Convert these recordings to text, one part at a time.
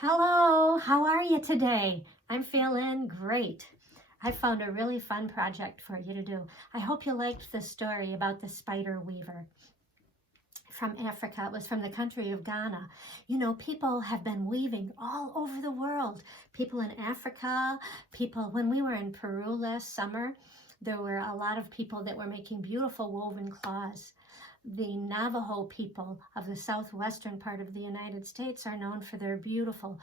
Hello, how are you today? I'm feeling great. I found a really fun project for you to do. I hope you liked the story about the spider weaver from Africa. It was from the country of Ghana. You know, people have been weaving all over the world. People in Africa, when we were in Peru last summer, there were a lot of people that were making beautiful woven cloths. The Navajo people of the southwestern part of the United States are known for their beautiful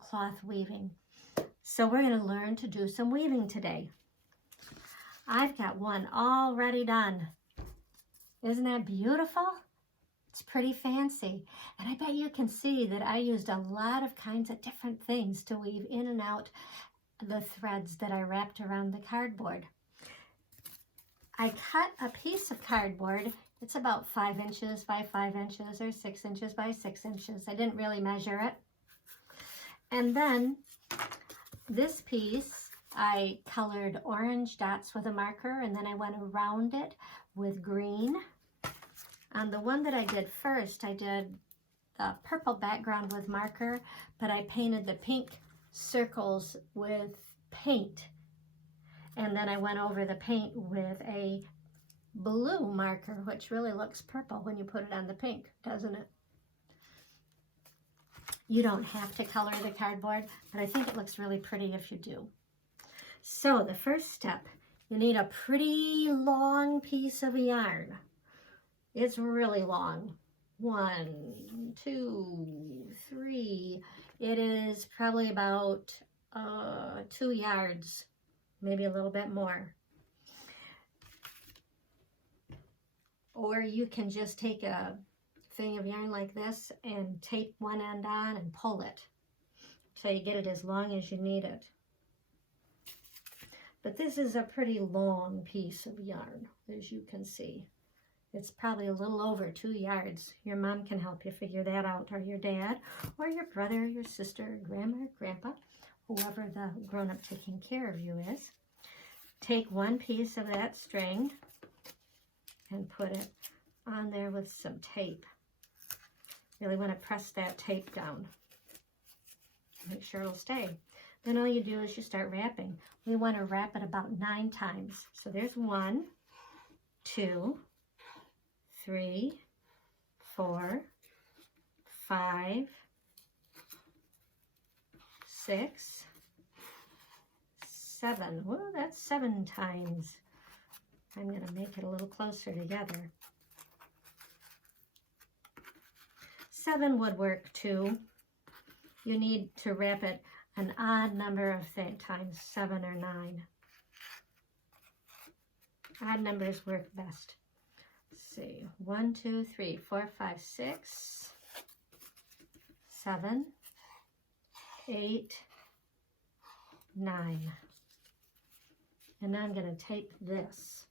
cloth weaving. So we're going to learn to do some weaving today. I've got one already done. Isn't that beautiful? It's pretty fancy. And I bet you can see that I used a lot of kinds of different things to weave in and out the threads that I wrapped around the cardboard. I cut a piece of cardboard. It's about 5 inches by 5 inches or 6 inches by 6 inches. I didn't really measure it. And then this piece, I colored orange dots with a marker, and then I went around it with green. On the one that I did first, I did the purple background with marker, but I painted the pink circles with paint. And then I went over the paint with a blue marker, which really looks purple when you put it on the pink, doesn't it? You don't have to color the cardboard, but I think it looks really pretty if you do. So the first step, you need a pretty long piece of yarn. It's really long. 1, 2, 3. It is probably about 2 yards, maybe a little bit more. Or you can just take a thing of yarn like this and tape one end on and pull it so you get it as long as you need it. But this is a pretty long piece of yarn, as you can see. It's probably a little over 2 yards. Your mom can help you figure that out, or your dad, or your brother, your sister, grandma, grandpa, whoever the grown-up taking care of you is. Take one piece of that string and put it on there with some tape. Really want to press that tape down. Make sure it'll stay. Then all you do is you start wrapping. We want to wrap it about 9 times. So there's 1, 2, 3, 4, 5, 6, 7. Well, that's 7 times. I'm going to make it a little closer together. 7 would work too. You need to wrap it an odd number of times, 7 or 9. Odd numbers work best. Let's see, 1, 2, 3, 4, 5, 6, 7, 8, 9. And now I'm going to tape this.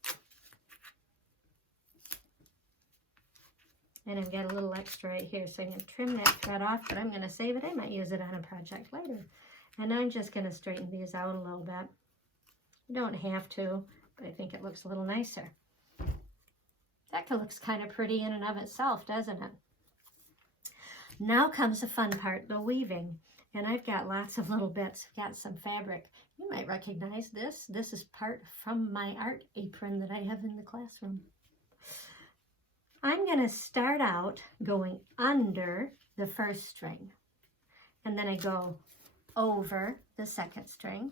And I've got a little extra right here, so I'm going to trim that thread off, but I'm going to save it. I might use it on a project later. And I'm just going to straighten these out a little bit. You don't have to, but I think it looks a little nicer. That looks kind of pretty in and of itself, doesn't it? Now comes the fun part, the weaving. And I've got lots of little bits. I've got some fabric. You might recognize this. This is part from my art apron that I have in the classroom. I'm going to start out going under the first string. And then I go over the second string.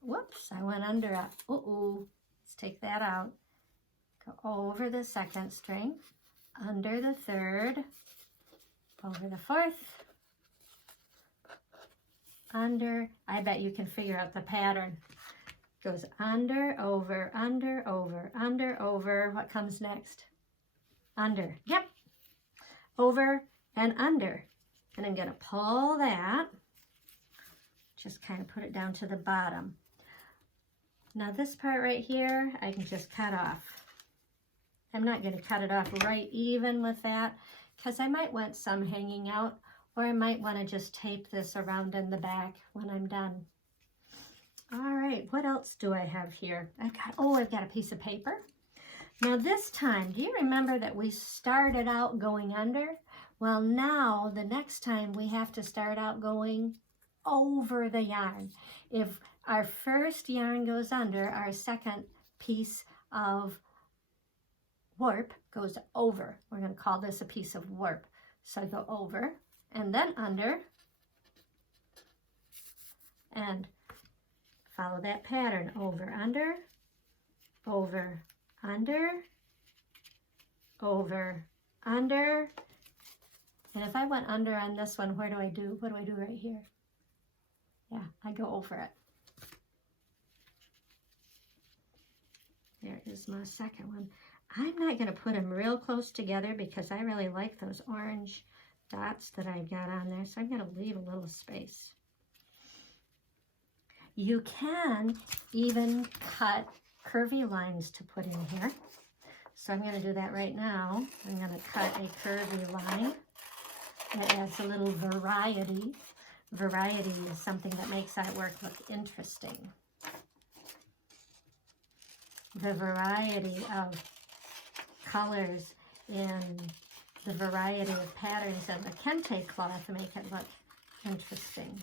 Whoops, I went under a, let's take that out. Go over the second string, under the third, over the fourth, under. I bet you can figure out the pattern. Goes under, over, under, over, under, over. What comes next? Under. Yep. Over and under. And I'm going to pull that. Just kind of put it down to the bottom. Now this part right here, I can just cut off. I'm not going to cut it off right even with that, because I might want some hanging out, or I might want to just tape this around in the back when I'm done. All right, what else do I have here? I've got a piece of paper. Now this time, do you remember that we started out going under? Well, now the next time we have to start out going over the yarn. If our first yarn goes under, our second piece of warp goes over. We're going to call this a piece of warp. So I go over and then under and follow that pattern. Over, under, over, under, over, under. And if I went under on this one, where do I do? What do I do right here? Yeah, I go over it. There is my second one. I'm not going to put them real close together because I really like those orange dots that I got on there. So I'm going to leave a little space. You can even cut curvy lines to put in here. So I'm going to do that right now. I'm going to cut a curvy line. It adds a little variety. Variety is something that makes our work look interesting. The variety of colors in the variety of patterns in the kente cloth make it look interesting.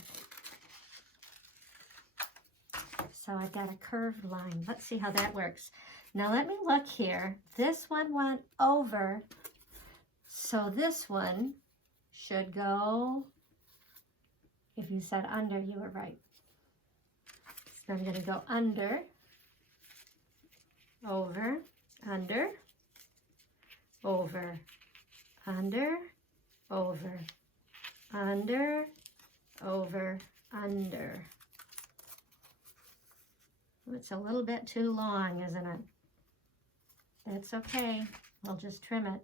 So I've got a curved line. Let's see how that works. Now let me look here. This one went over, so this one should go, if you said under, you were right. So I'm going to go under, over, under, over, under, over, under, over, under. It's a little bit too long, isn't it? That's okay. We'll just trim it.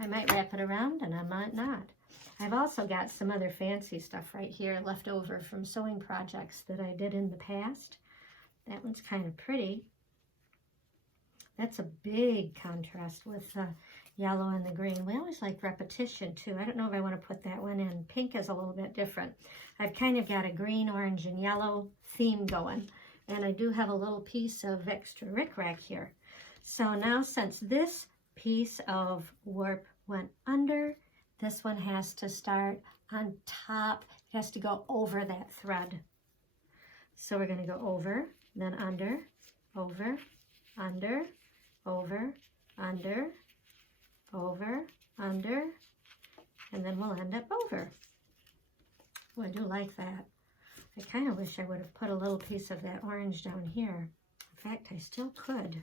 I might wrap it around and I might not. I've also got some other fancy stuff right here left over from sewing projects that I did in the past. That one's kind of pretty. That's a big contrast with the yellow and the green. We always like repetition too. I don't know if I want to put that one in. Pink is a little bit different. I've kind of got a green, orange, and yellow theme going. And I do have a little piece of extra rickrack here. So now since this piece of warp went under, this one has to start on top. It has to go over that thread. So we're going to go over, then under, over, under, over, under, over, under, and then we'll end up over. Oh, I do like that. I kind of wish I would have put a little piece of that orange down here. In fact, I still could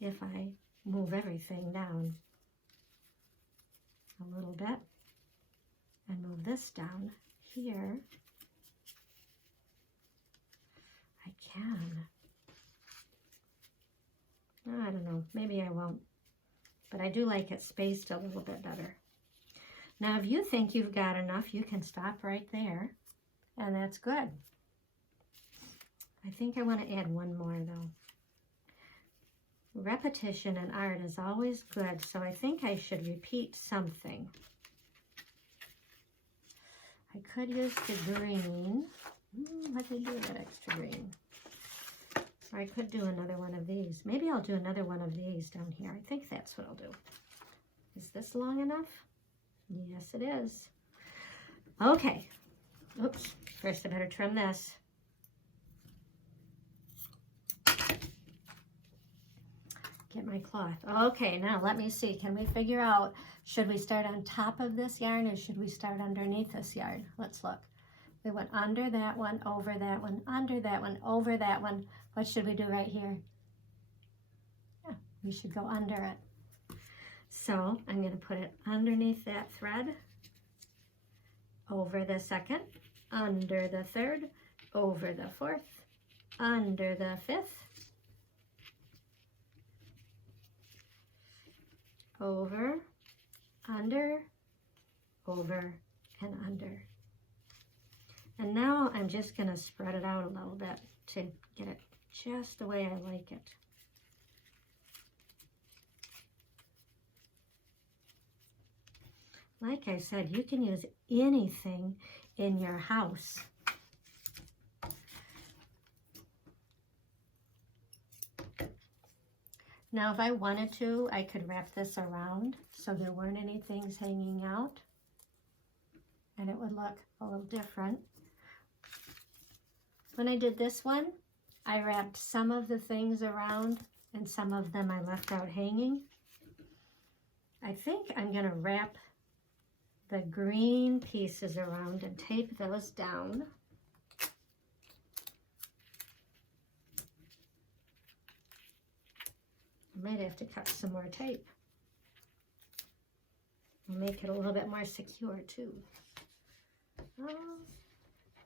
if I move everything down a little bit and move this down here. I can. I don't know, maybe I won't, but I do like it spaced a little bit better. Now, if you think you've got enough, you can stop right there, and that's good. I think I want to add one more though. Repetition in art is always good, so I think I should repeat something. I could use the green. What did I do with that extra green? Or I could do another one of these. Maybe I'll do another one of these down here. I think that's what I'll do. Is this long enough? Yes, it is. Okay. Oops. First, I better trim this. Get my cloth. Okay, now let me see. Can we figure out, should we start on top of this yarn or should we start underneath this yarn? Let's look. We went under that one, over that one, under that one, over that one. What should we do right here? Yeah, we should go under it. So I'm going to put it underneath that thread, over the second, under the third, over the fourth, under the fifth, over, under, over, and under. And now I'm just going to spread it out a little bit to get it just the way I like it. Like I said, you can use anything in your house. Now, if I wanted to, I could wrap this around so there weren't any things hanging out, and it would look a little different. When I did this one, I wrapped some of the things around and some of them I left out hanging. I think I'm going to wrap the green pieces around and tape those down. I might have to cut some more tape. I'll make it a little bit more secure too.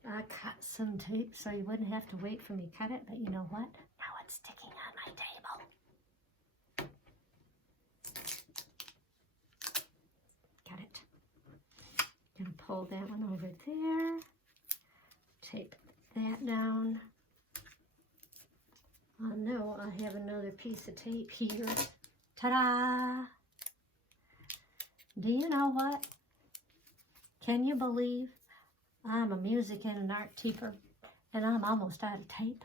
I cut some tape so you wouldn't have to wait for me to cut it, but you know what? Now it's sticking on my table. Got it. Gonna pull that one over there. Tape that down. Oh no, I have another piece of tape here. Ta-da! Do you know what? Can you believe I'm a music and an art teacher and I'm almost out of tape?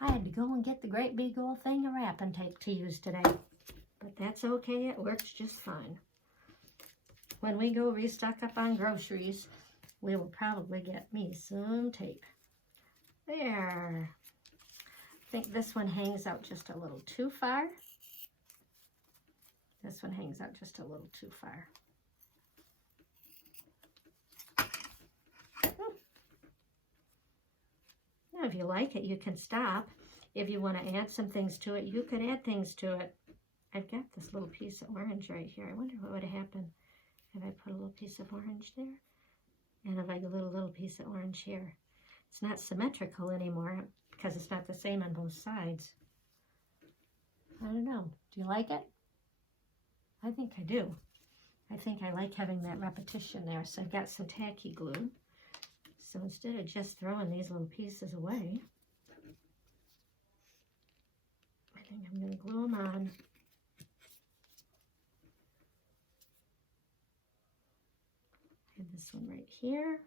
I had to go and get the great big old thing of wrapping tape to use today. But that's okay, it works just fine. When we go restock up on groceries, we will probably get me some tape. There. I think this one hangs out just a little too far. This one hangs out just a little too far. Now, if you like it, you can stop. If you want to add some things to it, you could add things to it. I've got this little piece of orange right here. I wonder what would have happened if I put a little piece of orange there. And if I get a little piece of orange here. It's not symmetrical anymore because it's not the same on both sides. I don't know. Do you like it? I think I do. I think I like having that repetition there. So I've got some tacky glue. So instead of just throwing these little pieces away, I think I'm going to glue them on. I have this one right here.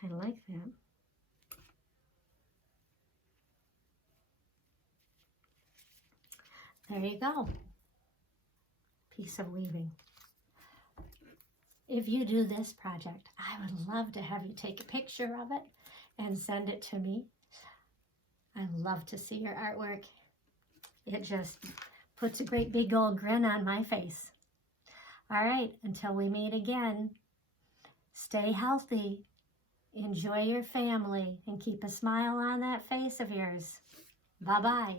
Kind of like that. There you go. Piece of weaving. If you do this project, I would love to have you take a picture of it and send it to me. I love to see your artwork. It just puts a great big old grin on my face. All right, until we meet again, stay healthy, enjoy your family, and keep a smile on that face of yours. Bye-bye.